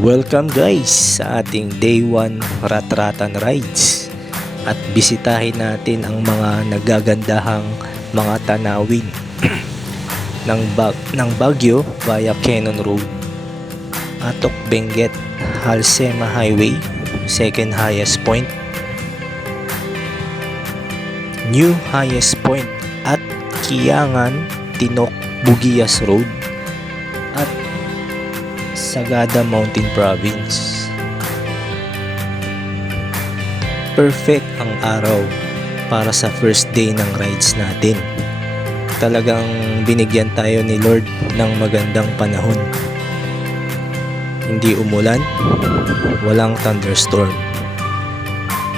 Welcome guys sa ating day 1 Ratratan Rides at bisitahin natin ang mga nagagandahang mga tanawin ng Baguio via Cannon Road, Atok Benguet, Halsema Highway, second highest point, new highest point at Kiangan, Tinok, Bugias Road at Sagada Mountain Province. Perfect ang araw para sa first day ng rides natin. Talagang binigyan tayo ni Lord ng magandang panahon. Hindi umulan, walang thunderstorm.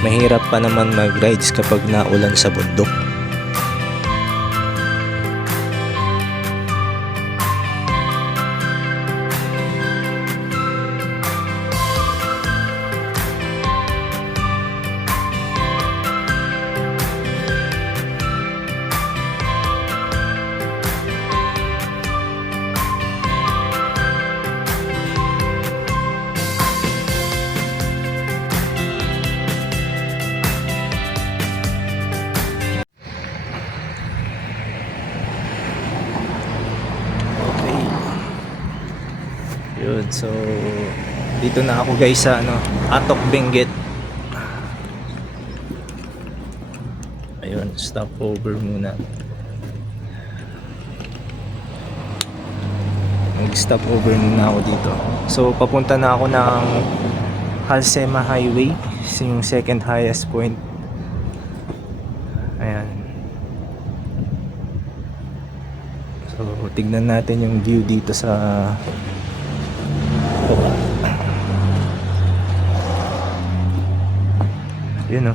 Mahirap pa naman mag-rides kapag naulan sa bundok. Yun, so dito na ako guys sa Atok Benguet. Ayun, stop over muna. Mag-stop over muna ako dito. So papunta na ako ng Halsema Highway, yung second highest point. Ayan. So tignan natin yung view dito sa yun o.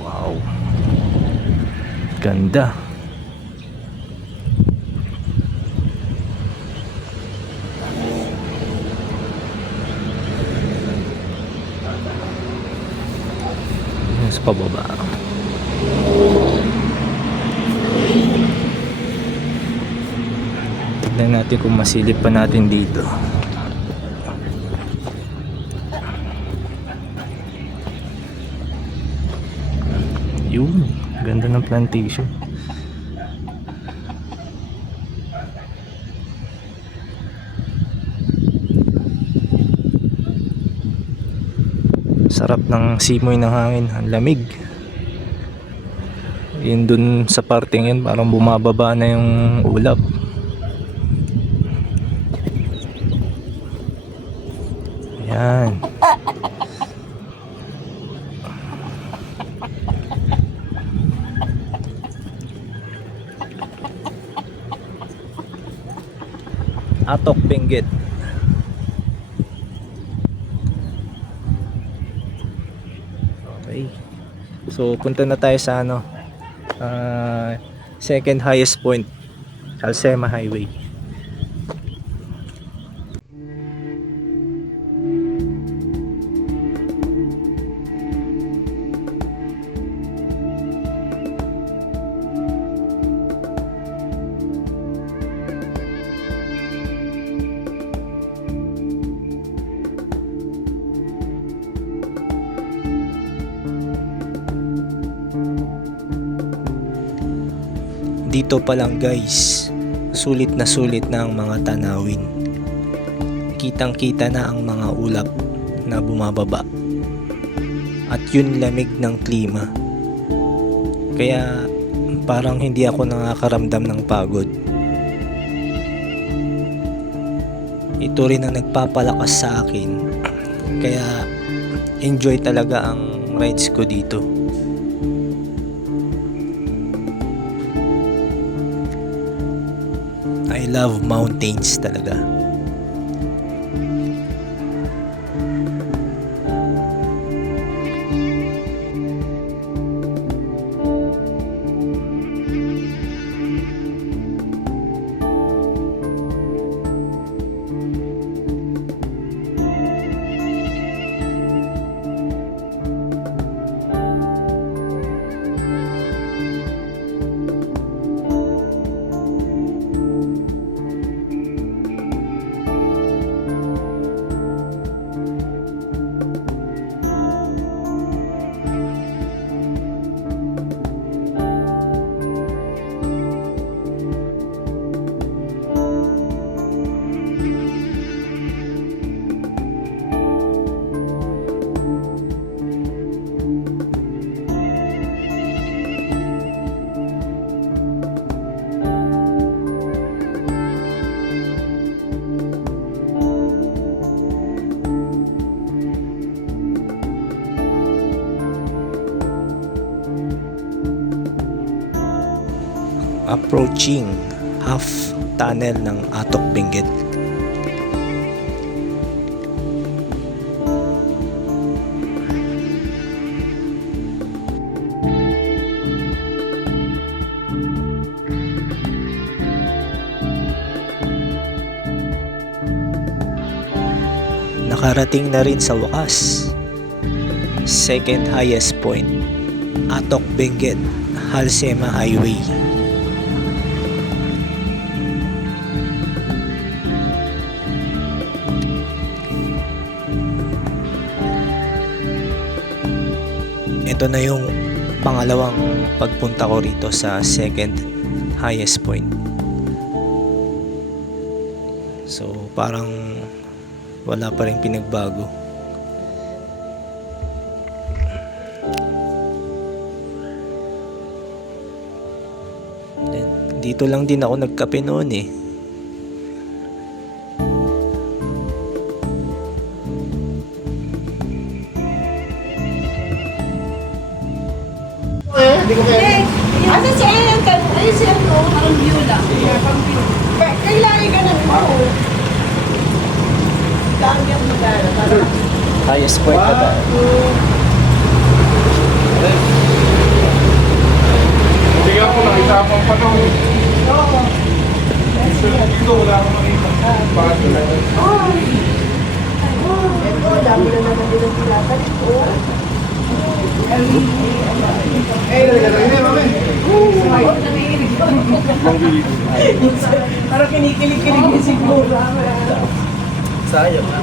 Wow, ganda. Sa pababa. Tignan natin kung masilip pa natin dito. Yun, ganda ng plantation. Sarap ng simoy ng hangin, ang lamig. Yun dun sa parting yun, parang bumababa na yung ulap. Ayan. Atok Benguet. Okay. So punta na tayo sa second highest point, Halsema Highway. Dito pa lang guys, sulit na ang mga tanawin. Kitang kita na ang mga ulap na bumababa. At yun lamig ng klima. Kaya parang hindi ako nakakaramdam ng pagod. Ito rin ang nagpapalakas sa akin. Kaya enjoy talaga ang rides ko dito. I love mountains talaga. approaching half tunnel ng Atok Benguet. Nakarating na rin sa wakas. Second highest point, Atok Benguet, Halsema Highway. Ito na yung pangalawang pagpunta ko rito sa second highest point. So parang wala pa rin pinagbago. Dito lang din ako nagkape noon eh. Asa si Ayan ka? Ay, si ano? Parang view lang. Kailangan ka ng mo. Dami ang magana. Highest point na ba? Hindi ako nakita mo pa nung Oo. dito wala akong makita. Bakit na? Ito, dami na naman din ang tinatalit ko. Parang kinikilig-kilig yung siguro. Sayang na.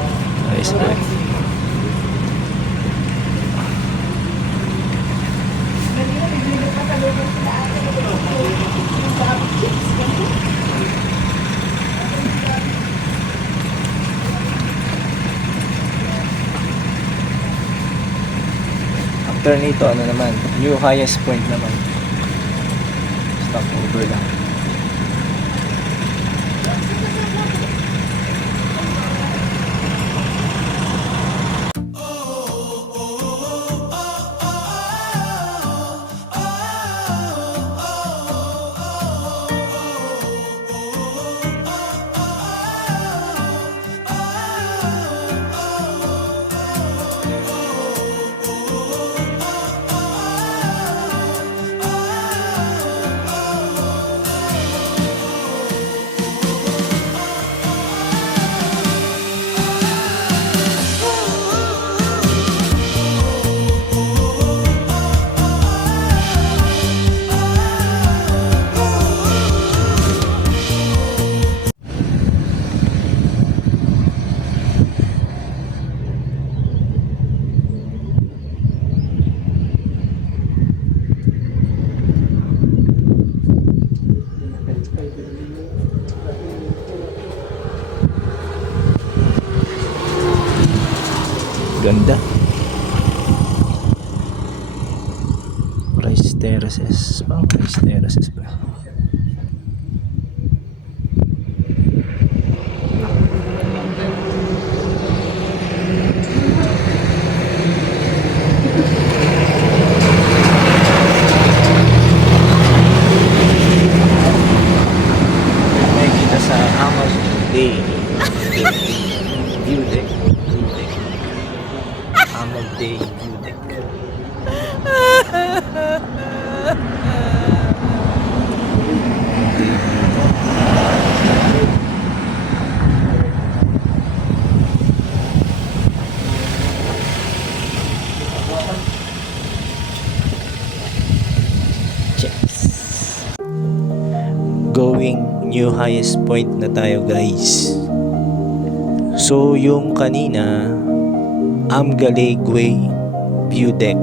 Highest point. After nito, ano naman, new highest point naman. Stop over lang. Ganda. Rice terraces. Pang rice terraces ba? May kita sa Amazon Day. View deck. Amag Day View Deck. Going new highest point na tayo guys. So yung kanina Amgalegway View Deck.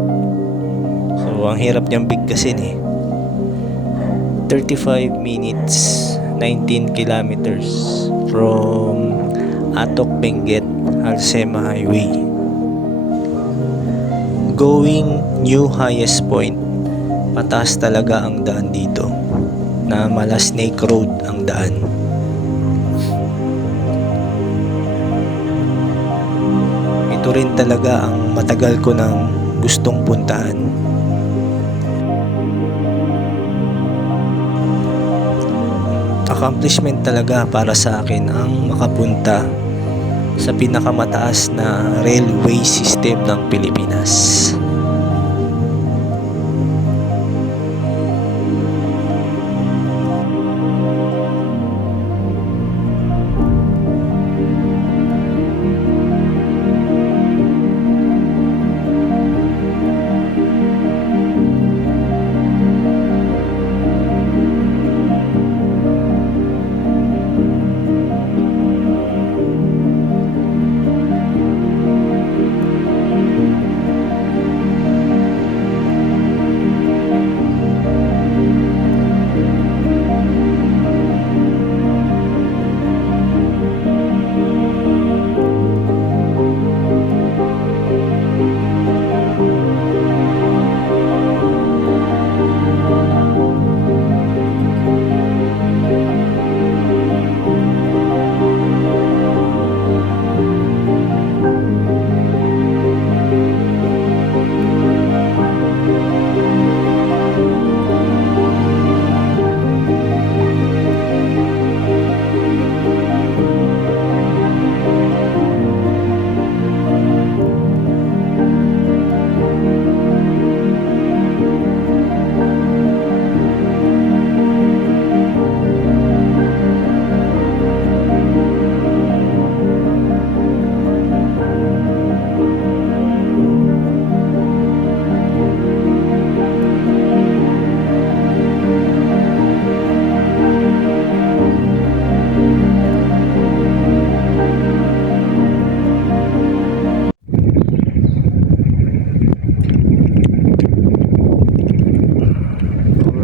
So ang hirap niyang bigkasin eh. 35 minutes 19 kilometers from Atok Benguet Halsema Highway. Going new highest point. Pataas talaga ang daan dito. Na mala Snake Road ang daan. Ito rin talaga ang matagal ko nang gustong puntahan. accomplishment talaga para sa akin ang makapunta sa pinakamataas na railway system ng Pilipinas.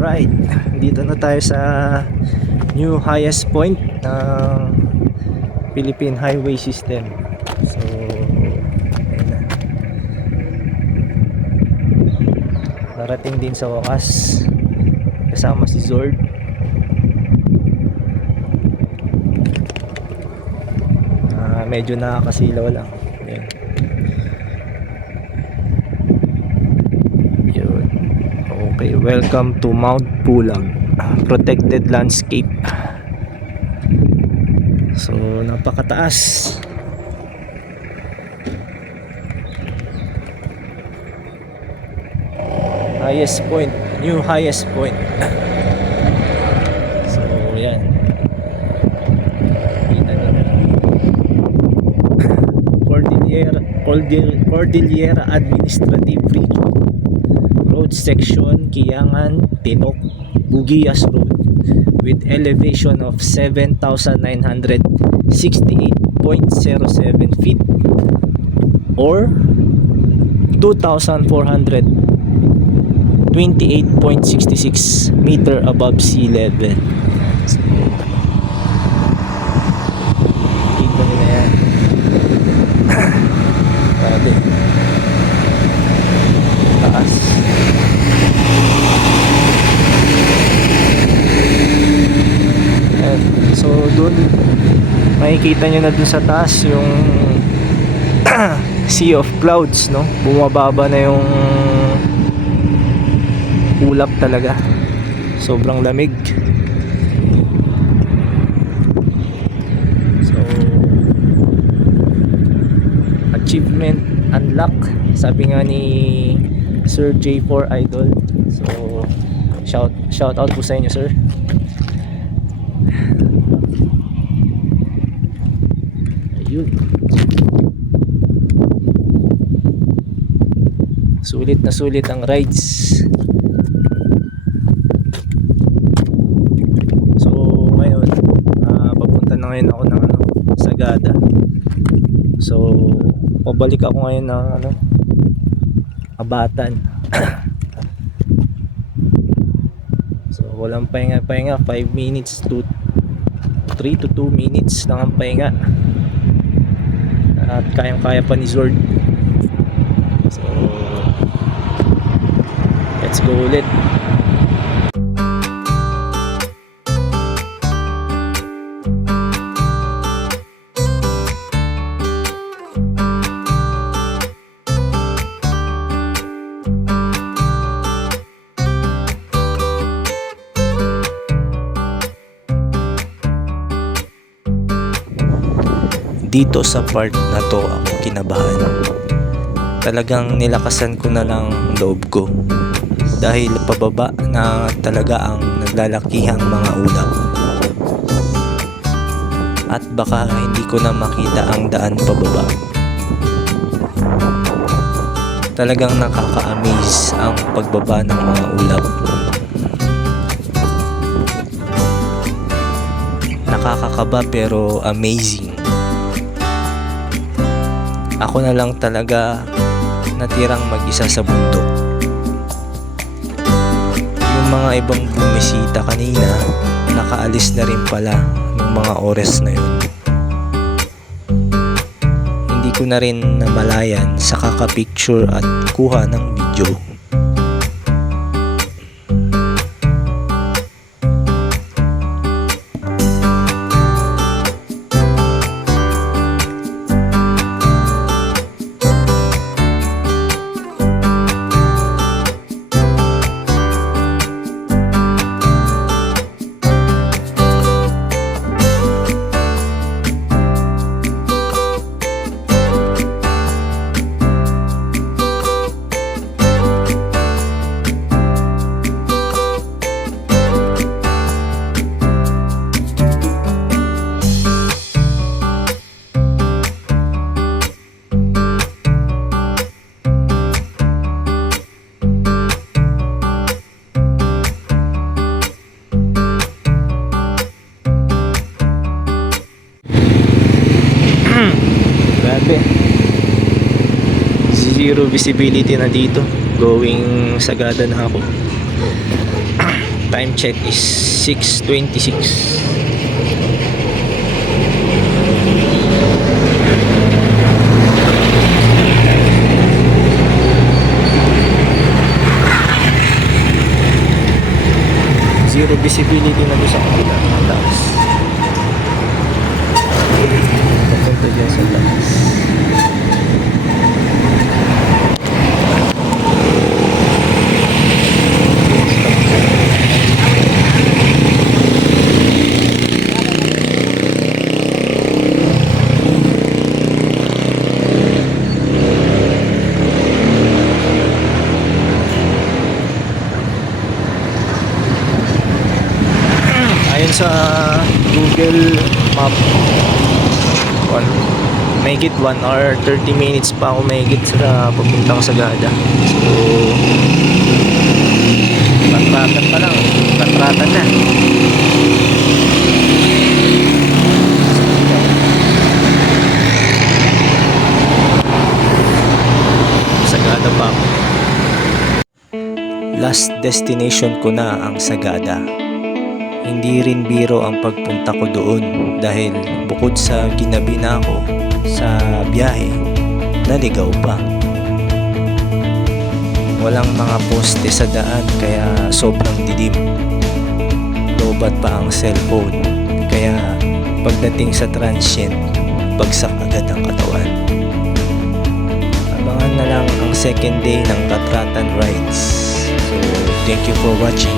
Alright, dito na tayo sa new highest point ng Philippine Highway System. So, ayun na. Narating din sa wakas kasama si Zord. Medyo nakakasilaw lang. Ayun. Yun. Okay, welcome to Mount Pulag, protected landscape. So, napakataas. Highest point, new highest point. So, yan. Kita nyo na. Cordillera Administrative Region. Road section, Kiangan, Tinok, Bugias Road, with elevation of 7,968.07 feet or 2,428.66 meter above sea level. So, kita nyo na yan. Grabe. Taas. So dun makikita nyo na dun sa taas yung sea of clouds, no? Bumababa na yung ulap talaga. Sobrang lamig. So achievement unlock, sabi nga ni Sir J4 Idol. So shout out po sa inyo, sir. Ayun. Sulit na sulit ang rides. So ngayon papunta na ngayon ako ng Sagada. So pabalik ako ngayon ng Abatan. So walang pahinga, 5 minutes to 3 to 2 minutes lang ang pahinga. At kayang-kaya pa ni Zord. So let's go ulit. dito sa part na to ako kinabahan. Talagang nilakasan ko na lang loob ko dahil pababa na talaga ang naglalakihang mga ulap. At baka hindi ko na makita ang daan pababa. Talagang nakaka-amaze ang pagbaba ng mga ulap. Nakakakaba pero amazing. Ako na lang talaga natirang mag-isa sa bundok. Yung mga ibang bumisita kanina, nakaalis na rin pala ng mga oras na yun. Hindi ko na rin namalayan sa kakapicture at kuha ng video. Grabe. Zero visibility na dito. Going Sagada na ako. Time check is 6:26. Zero visibility na doon sa kabila ng taas. Papunta dyan sa taas. Ayon sa Google Map, mahigit 1 hour 30 minutes pa ako mahigit sa papunta ko sa Sagada. So patratan pa lang, patratan na. Sagada pa ako. Last destination ko na ang Sagada. Hindi rin biro ang pagpunta ko doon dahil bukod sa ginabi na ako sa biyahe, naligaw pa. Walang mga poste sa daan kaya sobrang dilim. Lobat pa ang cellphone kaya pagdating sa transient, bagsak agad ang katawan. Abangan na lang ang second day ng Katratan Rides. So, thank you for watching.